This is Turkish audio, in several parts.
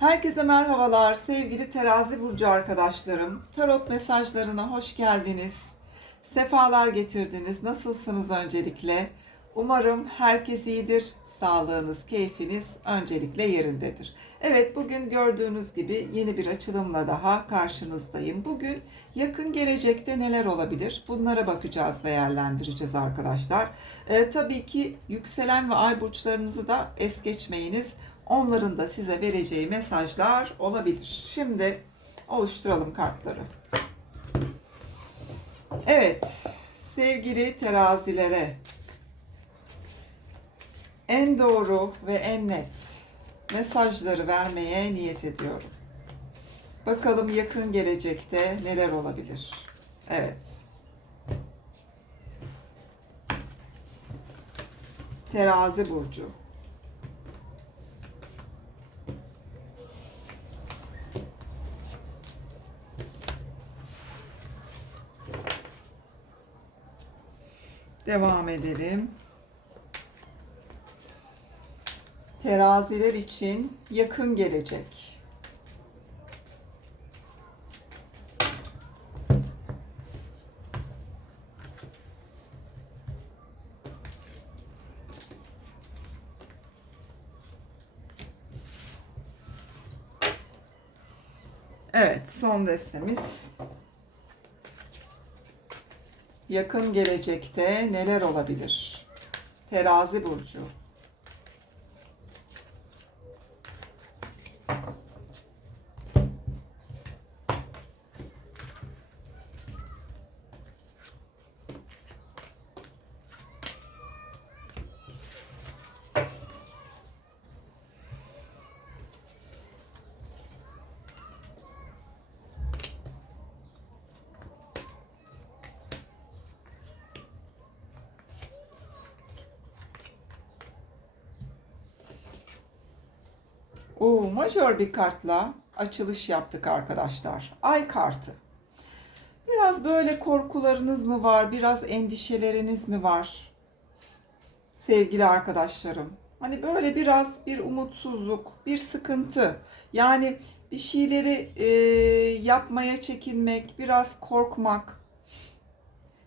Herkese merhabalar sevgili terazi burcu arkadaşlarım. Tarot mesajlarına hoş geldiniz. Sefalar getirdiniz. Nasılsınız öncelikle? Umarım herkes iyidir. Sağlığınız, keyfiniz öncelikle yerindedir. Evet bugün gördüğünüz gibi yeni bir açılımla daha karşınızdayım. Bugün yakın gelecekte neler olabilir? Bunlara bakacağız, değerlendireceğiz arkadaşlar. Ee, tabii ki yükselen ve ay burçlarınızı da es geçmeyiniz. Onların da size vereceği mesajlar olabilir. Şimdi oluşturalım kartları. Evet, sevgili terazilere en doğru ve en net mesajları vermeye niyet ediyorum. Bakalım yakın gelecekte neler olabilir. Evet. Terazi burcu. Devam edelim. Teraziler için yakın gelecek. Evet, son destemiz. Yakın gelecekte neler olabilir? Terazi burcu. Oo, majör bir kartla açılış yaptık arkadaşlar. Ay kartı. Biraz böyle korkularınız mı var? Biraz endişeleriniz mi var? Sevgili arkadaşlarım. Hani böyle biraz bir umutsuzluk, bir sıkıntı. Yani bir şeyleri e, yapmaya çekinmek, biraz korkmak,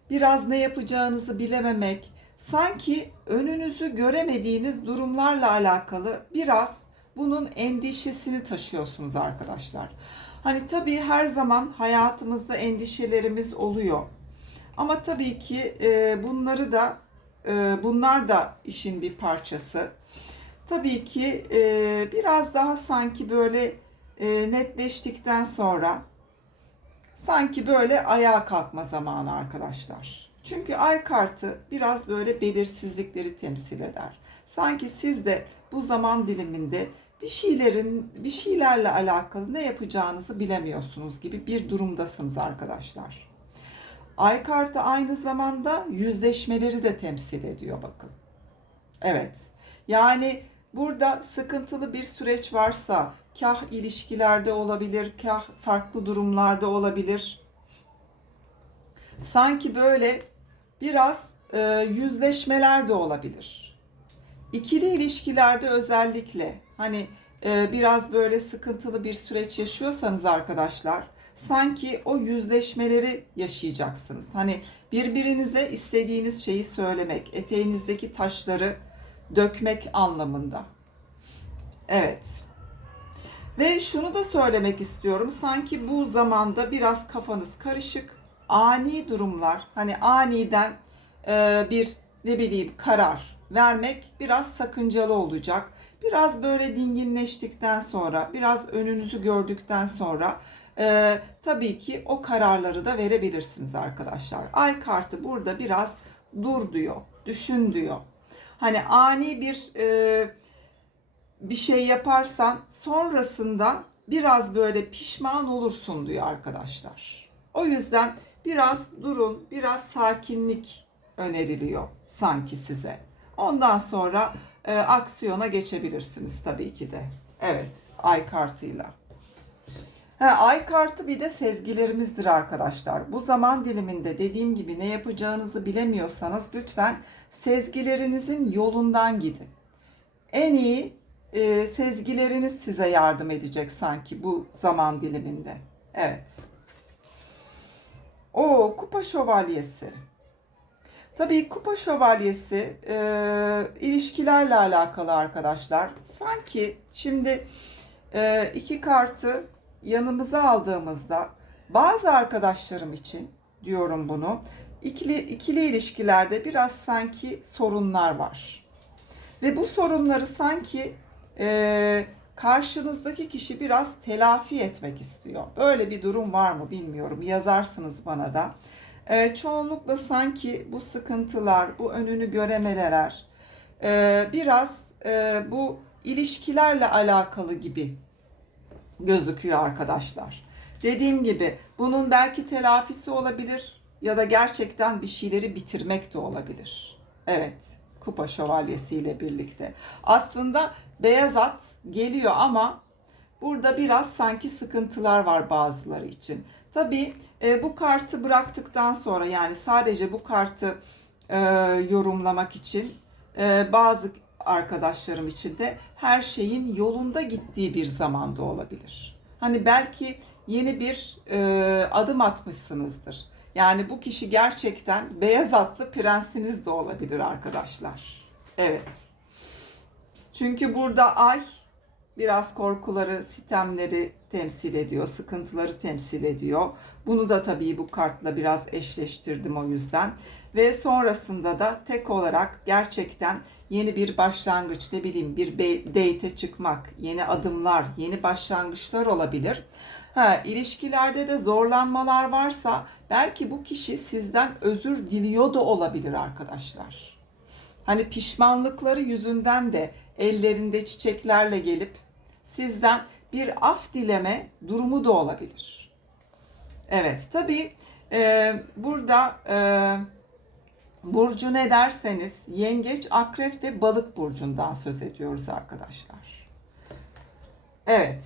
biraz ne yapacağınızı bilememek, sanki önünüzü göremediğiniz durumlarla alakalı biraz bunun endişesini taşıyorsunuz arkadaşlar. Hani tabii her zaman hayatımızda endişelerimiz oluyor. Ama tabii ki e, bunları da e, bunlar da işin bir parçası. Tabii ki e, biraz daha sanki böyle netleştikten sonra sanki böyle ayağa kalkma zamanı arkadaşlar. Çünkü ay kartı biraz böyle belirsizlikleri temsil eder. Sanki siz de bu zaman diliminde bir şeylerin bir şeylerle alakalı ne yapacağınızı bilemiyorsunuz gibi bir durumdasınız arkadaşlar. Ay kartı aynı zamanda yüzleşmeleri de temsil ediyor bakın. Evet. Yani burada sıkıntılı bir süreç varsa kah ilişkilerde olabilir, kah farklı durumlarda olabilir. Sanki böyle biraz e, yüzleşmeler de olabilir. İkili ilişkilerde özellikle hani e, biraz böyle sıkıntılı bir süreç yaşıyorsanız arkadaşlar sanki o yüzleşmeleri yaşayacaksınız. Hani birbirinize istediğiniz şeyi söylemek, eteğinizdeki taşları dökmek anlamında. Evet. Ve şunu da söylemek istiyorum. Sanki bu zamanda biraz kafanız karışık. Ani durumlar, hani aniden e, bir ne bileyim karar vermek biraz sakıncalı olacak. Biraz böyle dinginleştikten sonra, biraz önünüzü gördükten sonra e, tabii ki o kararları da verebilirsiniz arkadaşlar. Ay kartı burada biraz dur diyor, düşün diyor. Hani ani bir e, bir şey yaparsan sonrasında biraz böyle pişman olursun diyor arkadaşlar. O yüzden biraz durun, biraz sakinlik öneriliyor sanki size. Ondan sonra e, aksiyona geçebilirsiniz tabii ki de. Evet, ay kartıyla. Ha, ay kartı bir de sezgilerimizdir arkadaşlar. Bu zaman diliminde dediğim gibi ne yapacağınızı bilemiyorsanız lütfen sezgilerinizin yolundan gidin. En iyi e, sezgileriniz size yardım edecek sanki bu zaman diliminde. Evet. O kupa şövalyesi. Tabii kupa şövalyesi e, ilişkilerle alakalı arkadaşlar. Sanki şimdi e, iki kartı yanımıza aldığımızda bazı arkadaşlarım için diyorum bunu. İkili, ikili ilişkilerde biraz sanki sorunlar var. Ve bu sorunları sanki e, karşınızdaki kişi biraz telafi etmek istiyor. Böyle bir durum var mı bilmiyorum. Yazarsınız bana da. E, çoğunlukla sanki bu sıkıntılar, bu önünü göremeler e, biraz e, bu ilişkilerle alakalı gibi gözüküyor arkadaşlar. Dediğim gibi bunun belki telafisi olabilir ya da gerçekten bir şeyleri bitirmek de olabilir. Evet, kupa şövalyesiyle birlikte. Aslında beyaz at geliyor ama burada biraz sanki sıkıntılar var bazıları için. Tabii e, bu kartı bıraktıktan sonra yani sadece bu kartı e, yorumlamak için e, bazı arkadaşlarım için de her şeyin yolunda gittiği bir zamanda olabilir. Hani belki yeni bir e, adım atmışsınızdır. Yani bu kişi gerçekten beyaz atlı prensiniz de olabilir arkadaşlar. Evet. Çünkü burada ay biraz korkuları, sitemleri temsil ediyor, sıkıntıları temsil ediyor. Bunu da tabii bu kartla biraz eşleştirdim o yüzden. Ve sonrasında da tek olarak gerçekten yeni bir başlangıç, ne bileyim bir date'e çıkmak, yeni adımlar, yeni başlangıçlar olabilir. Ha, ilişkilerde de zorlanmalar varsa belki bu kişi sizden özür diliyor da olabilir arkadaşlar. Hani pişmanlıkları yüzünden de ellerinde çiçeklerle gelip sizden bir af dileme durumu da olabilir. Evet tabii e, burada e, burcu ne derseniz yengeç, akrep ve balık burcundan söz ediyoruz arkadaşlar. Evet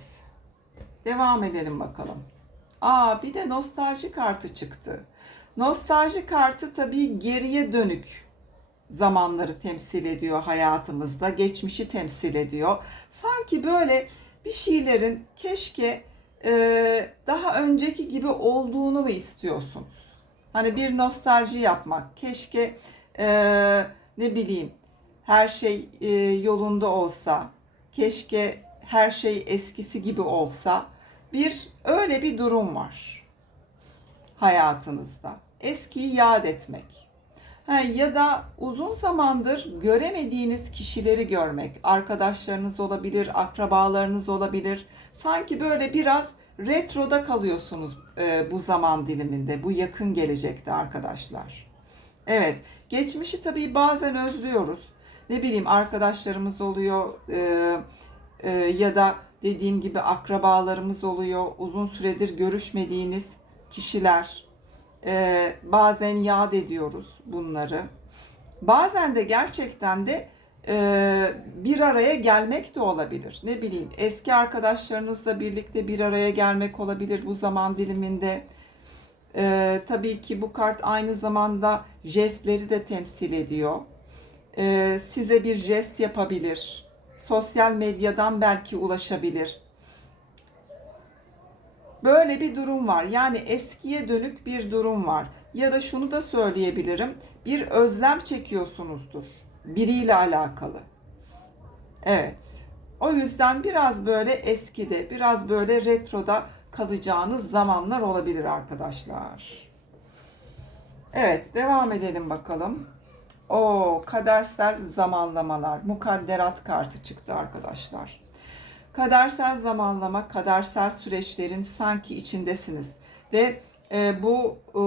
devam edelim bakalım. Aa bir de nostalji kartı çıktı. Nostalji kartı tabii geriye dönük zamanları temsil ediyor hayatımızda, geçmişi temsil ediyor. Sanki böyle bir şeylerin keşke e, daha önceki gibi olduğunu mu istiyorsunuz? Hani bir nostalji yapmak, keşke e, ne bileyim her şey e, yolunda olsa, keşke her şey eskisi gibi olsa. Bir öyle bir durum var hayatınızda. Eskiyi yad etmek. Ha, ya da uzun zamandır göremediğiniz kişileri görmek. Arkadaşlarınız olabilir, akrabalarınız olabilir. Sanki böyle biraz retroda kalıyorsunuz e, bu zaman diliminde, bu yakın gelecekte arkadaşlar. Evet, geçmişi tabii bazen özlüyoruz. Ne bileyim arkadaşlarımız oluyor e, e, ya da dediğim gibi akrabalarımız oluyor. Uzun süredir görüşmediğiniz kişiler. E, bazen yad ediyoruz bunları. Bazen de gerçekten de e, bir araya gelmek de olabilir. Ne bileyim eski arkadaşlarınızla birlikte bir araya gelmek olabilir bu zaman diliminde. E, tabii ki bu kart aynı zamanda jestleri de temsil ediyor. E, size bir jest yapabilir. Sosyal medyadan belki ulaşabilir. Böyle bir durum var. Yani eskiye dönük bir durum var. Ya da şunu da söyleyebilirim. Bir özlem çekiyorsunuzdur biriyle alakalı. Evet. O yüzden biraz böyle eskide, biraz böyle retroda kalacağınız zamanlar olabilir arkadaşlar. Evet, devam edelim bakalım. O kadersel zamanlamalar, mukadderat kartı çıktı arkadaşlar. Kadersel zamanlama, kadersel süreçlerin sanki içindesiniz ve e, bu e,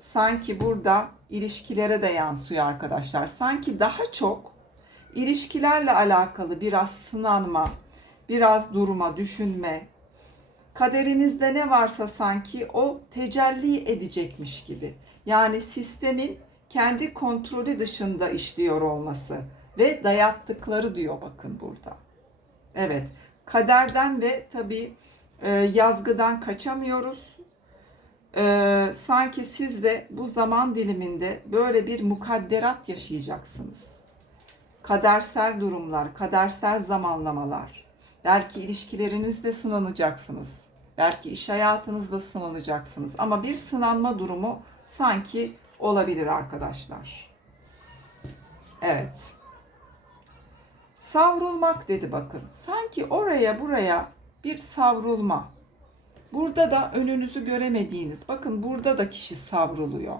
sanki burada ilişkilere de yansıyor arkadaşlar. Sanki daha çok ilişkilerle alakalı biraz sınanma, biraz durma, düşünme, kaderinizde ne varsa sanki o tecelli edecekmiş gibi. Yani sistemin kendi kontrolü dışında işliyor olması ve dayattıkları diyor bakın burada. Evet, kaderden ve tabii e, yazgıdan kaçamıyoruz e, sanki siz de bu zaman diliminde böyle bir mukadderat yaşayacaksınız. kadersel durumlar, kadersel zamanlamalar. Belki ilişkilerinizde sınanacaksınız. Belki iş hayatınızda sınanacaksınız. Ama bir sınanma durumu sanki olabilir arkadaşlar. Evet. Savrulmak dedi bakın. Sanki oraya buraya bir savrulma. Burada da önünüzü göremediğiniz, bakın burada da kişi savruluyor.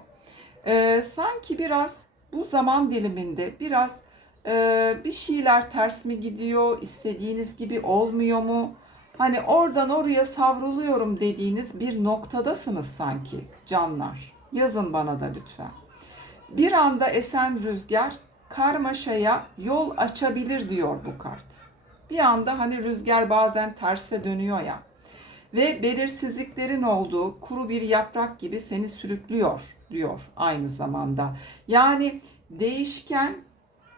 Ee, sanki biraz bu zaman diliminde biraz e, bir şeyler ters mi gidiyor, istediğiniz gibi olmuyor mu? Hani oradan oraya savruluyorum dediğiniz bir noktadasınız sanki canlar. Yazın bana da lütfen. Bir anda esen rüzgar karmaşaya yol açabilir diyor bu kart. Bir anda hani rüzgar bazen terse dönüyor ya ve belirsizliklerin olduğu kuru bir yaprak gibi seni sürüklüyor diyor aynı zamanda. Yani değişken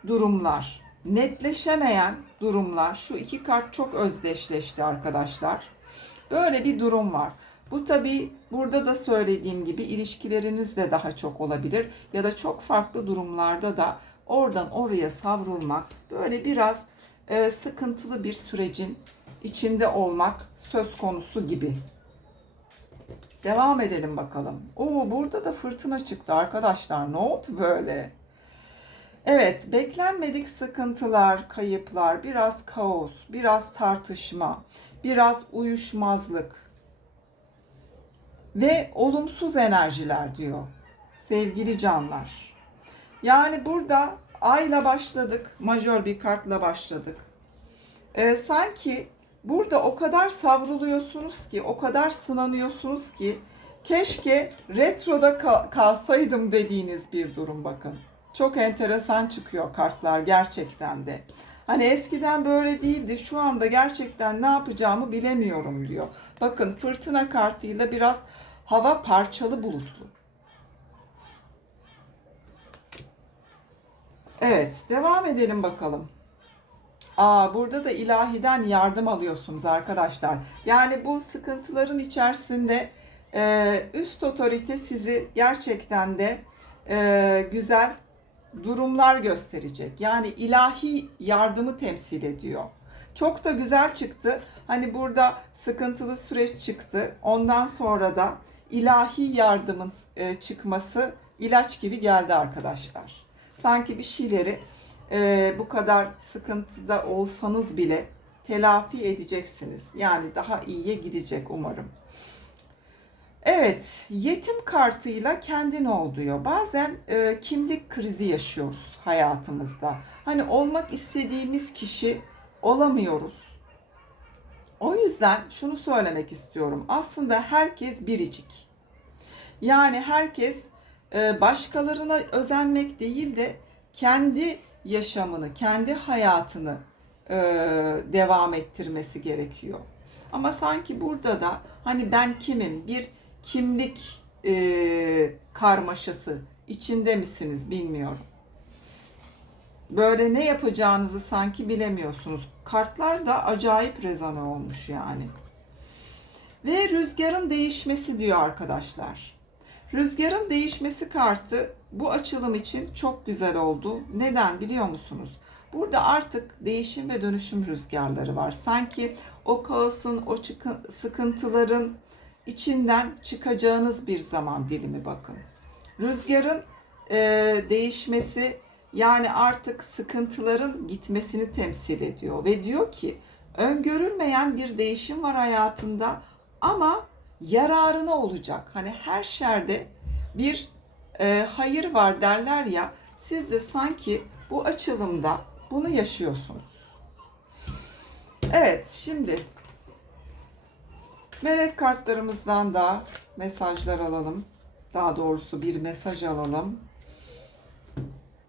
durumlar, netleşemeyen durumlar. Şu iki kart çok özdeşleşti arkadaşlar. Böyle bir durum var. Bu tabi burada da söylediğim gibi ilişkilerinizde daha çok olabilir ya da çok farklı durumlarda da oradan oraya savrulmak böyle biraz e, sıkıntılı bir sürecin içinde olmak söz konusu gibi. Devam edelim bakalım. Oo burada da fırtına çıktı arkadaşlar. Ne oldu böyle? Evet, beklenmedik sıkıntılar, kayıplar, biraz kaos, biraz tartışma, biraz uyuşmazlık ve olumsuz enerjiler diyor sevgili canlar. Yani burada ayla başladık, majör bir kartla başladık. Ee, sanki burada o kadar savruluyorsunuz ki, o kadar sınanıyorsunuz ki keşke retroda kal- kalsaydım dediğiniz bir durum bakın. Çok enteresan çıkıyor kartlar gerçekten de. Hani eskiden böyle değildi. Şu anda gerçekten ne yapacağımı bilemiyorum diyor. Bakın fırtına kartıyla biraz hava parçalı bulutlu. Evet, devam edelim bakalım. Aa, burada da ilahiden yardım alıyorsunuz arkadaşlar. Yani bu sıkıntıların içerisinde e, üst otorite sizi gerçekten de e, güzel durumlar gösterecek. Yani ilahi yardımı temsil ediyor. Çok da güzel çıktı. Hani burada sıkıntılı süreç çıktı. Ondan sonra da ilahi yardımın e, çıkması ilaç gibi geldi arkadaşlar. Sanki bir şeyleri e, bu kadar sıkıntıda olsanız bile telafi edeceksiniz. Yani daha iyiye gidecek umarım. Evet, yetim kartıyla kendin ol diyor. Bazen e, kimlik krizi yaşıyoruz hayatımızda. Hani olmak istediğimiz kişi olamıyoruz. O yüzden şunu söylemek istiyorum. Aslında herkes biricik. Yani herkes başkalarına özenmek değil de kendi yaşamını, kendi hayatını e, devam ettirmesi gerekiyor. Ama sanki burada da hani ben kimim bir kimlik e, karmaşası içinde misiniz bilmiyorum. Böyle ne yapacağınızı sanki bilemiyorsunuz. Kartlar da acayip rezone olmuş yani. Ve rüzgarın değişmesi diyor arkadaşlar. Rüzgarın değişmesi kartı bu açılım için çok güzel oldu. Neden biliyor musunuz? Burada artık değişim ve dönüşüm rüzgarları var. Sanki o kaosun, o sıkıntıların içinden çıkacağınız bir zaman dilimi bakın. Rüzgarın e, değişmesi yani artık sıkıntıların gitmesini temsil ediyor ve diyor ki öngörülmeyen bir değişim var hayatında ama yararına olacak. Hani her şerde bir e, hayır var derler ya siz de sanki bu açılımda bunu yaşıyorsunuz. Evet şimdi melek kartlarımızdan da mesajlar alalım. Daha doğrusu bir mesaj alalım.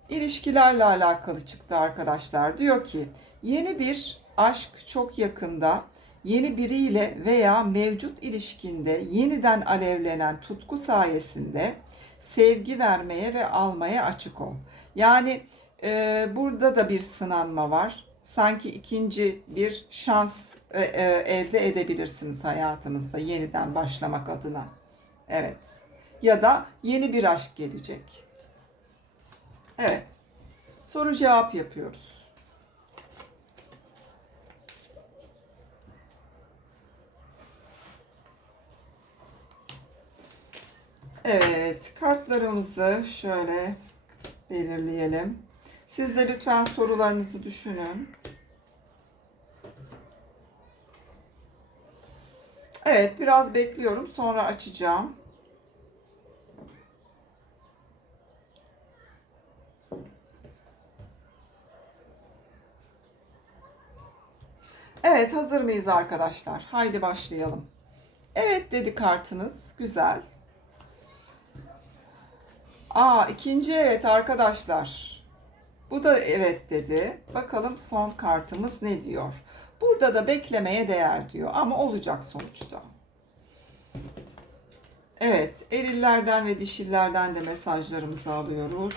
İlişkilerle alakalı çıktı arkadaşlar. Diyor ki yeni bir aşk çok yakında yeni biriyle veya mevcut ilişkinde yeniden alevlenen tutku sayesinde sevgi vermeye ve almaya açık ol. Yani e, burada da bir sınanma var. Sanki ikinci bir şans e, e, elde edebilirsiniz hayatınızda yeniden başlamak adına. Evet. Ya da yeni bir aşk gelecek. Evet. Soru cevap yapıyoruz. Evet, kartlarımızı şöyle belirleyelim. Siz de lütfen sorularınızı düşünün. Evet, biraz bekliyorum. Sonra açacağım. Evet, hazır mıyız arkadaşlar? Haydi başlayalım. Evet dedi kartınız. Güzel. Aa, ikinci evet arkadaşlar. Bu da evet dedi. Bakalım son kartımız ne diyor? Burada da beklemeye değer diyor ama olacak sonuçta. Evet, erillerden ve dişillerden de mesajlarımızı alıyoruz.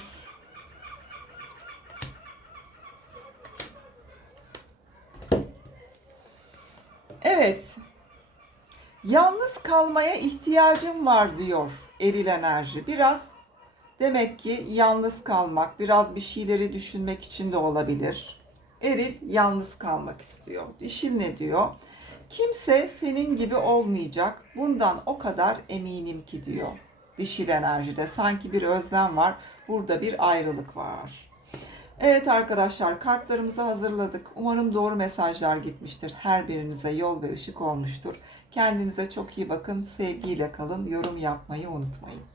Evet. Yalnız kalmaya ihtiyacım var diyor eril enerji. Biraz demek ki yalnız kalmak, biraz bir şeyleri düşünmek için de olabilir. Eril yalnız kalmak istiyor. Dişil ne diyor? Kimse senin gibi olmayacak. Bundan o kadar eminim ki diyor. Dişil enerjide sanki bir özlem var. Burada bir ayrılık var. Evet arkadaşlar kartlarımızı hazırladık. Umarım doğru mesajlar gitmiştir. Her birinize yol ve ışık olmuştur. Kendinize çok iyi bakın. Sevgiyle kalın. Yorum yapmayı unutmayın.